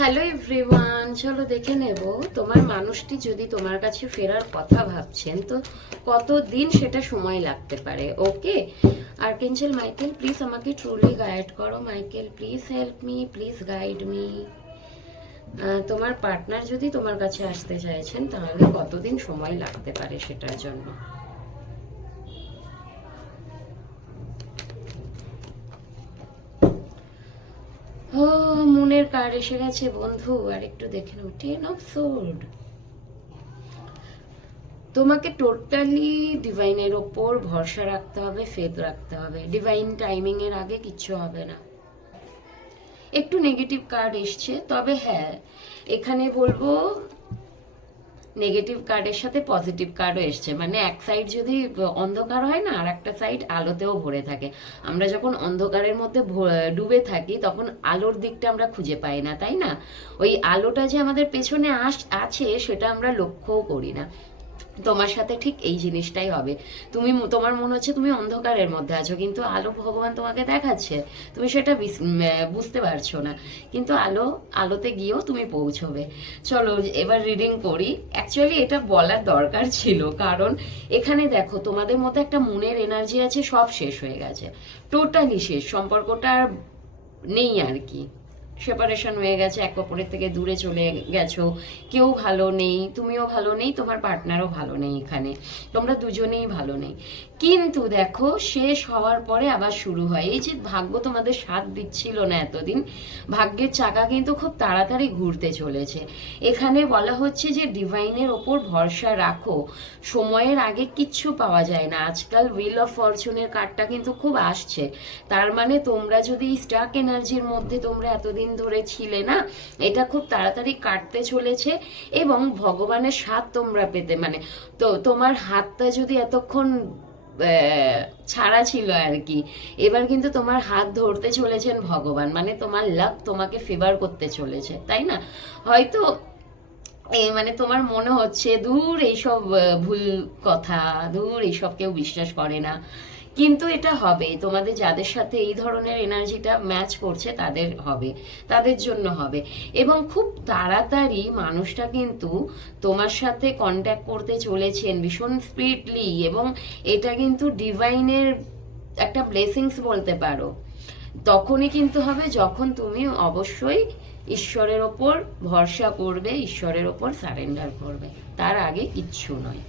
Hello everyone, চলো দেখে নেব তোমার মানুষটি যদি তোমার কাছে ফেরার কথা ভাবছেন তো কতদিন সেটা সময় লাগতে পারে। ওকে, আর্কেঞ্জেল মাইকেল প্লিজ আমাকে ট্রুলি গাইড করো। Michael please help me, please guide me. তোমার পার্টনার যদি তোমার কাছে আসতে চাইছেন তাহলে কতদিন সময় লাগতে পারে সেটার জন্য। ও মুনের কার্ড এসে গেছে বন্ধু, আর একটু দেখে নাও। 10 অফ সোর্ড। তোমাকে টোটালি ডিভাইনের ওপর ভরসা রাখতে হবে, ফেথ রাখতে হবে। ডিভাইন টাইমিং এর আগে কিচ্ছু হবে না। একটু নেগেটিভ কার্ড এসছে, তবে হ্যাঁ এখানে বলবো নেগেটিভ কার্ডের সাথে পজিটিভ কার্ডও এসছে। মানে এক সাইড যদি অন্ধকার হয় না, আর একটা সাইড আলোতেও ভরে থাকে। আমরা যখন অন্ধকারের মধ্যে ডুবে থাকি তখন আলোর দিকটা আমরা খুঁজে পাই না, তাই না? ওই আলোটা যে আমাদের পেছনে আছে সেটা আমরা লক্ষ্যও করি না। তোমার সাথে ঠিক এই জিনিসটাই হবে। তোমার মনে হচ্ছে তুমি অন্ধকারের মধ্যে আছো, কিন্তু আলো ভগবান তোমাকে দেখাচ্ছে, তুমি সেটা বুঝতে পারছো না, কিন্তু আলোতে গিয়েও তুমি পৌঁছবে। চলো এবার রিডিং করি। অ্যাকচুয়ালি এটা বলার দরকার ছিল, কারণ এখানে দেখো তোমাদের মধ্যে একটা মনের এনার্জি আছে, সব শেষ হয়ে গেছে, টোটালি শেষ, সম্পর্কটা আর নেই আর কি। সেপারেশন হয়ে গেছে, এক অপরের থেকে দূরে চলে গেছো, কেউ ভালো নেই, তুমিও ভালো নেই, তোমার পার্টনারও ভালো নেই, এখানে তোমরা দুজনেই ভালো নেই। কিন্তু দেখো শেষ হওয়ার পরে আবার শুরু হয়। এই যে ভাগ্য তোমাদের সাথ দিচ্ছিল না এতদিন, ভাগ্যের চাকা কিন্তু খুব তাড়াতাড়ি ঘুরতে চলেছে। এখানে বলা হচ্ছে যে ডিভাইনের ওপর ভরসা রাখো, সময়ের আগে কিচ্ছু পাওয়া যায় না। আজকাল হুইল অফ ফরচুনের কার্ডটা কিন্তু খুব আসছে, তার মানে তোমরা যদি স্টাক এনার্জির মধ্যে তোমরা এতদিন ধরে ছিলে না, এটা খুব তাড়াতাড়ি কাটতে চলেছে। এবং ভগবানের সাথ তোমরা পেতে, মানে তো তোমার হাতটা যদি এতক্ষণ ছাড়া ছিল আর কি, এবার কিন্তু তোমার হাত ধরতে চলেছেন ভগবান। মানে তোমার লাক তোমাকে ফেভার করতে চলেছে, তাই না? হয়তো মানে তোমার মনে হচ্ছে দূর এইসব ভুল কথা, দূর এইসব কেউ বিশ্বাস করে না, কিন্তু এটা হবে। তোমাদের যাদের সাথে এই ধরনের এনার্জিটা ম্যাচ করছে তাদের হবে, তাদের জন্য হবে। এবং খুব তাড়াতাড়ি মানুষটা কিন্তু তোমার সাথে কন্ট্যাক্ট করতে চলেছেন ভীষণ স্পিডলি, এবং এটা কিন্তু ডিভাইনের একটা ব্লেসিংস বলতে পারো। তখনই কিন্তু হবে যখন তুমি অবশ্যই ঈশ্বরের ওপর ভরসা করবে, ঈশ্বরের ওপর সারেন্ডার করবে, তার আগে কিচ্ছু নয়।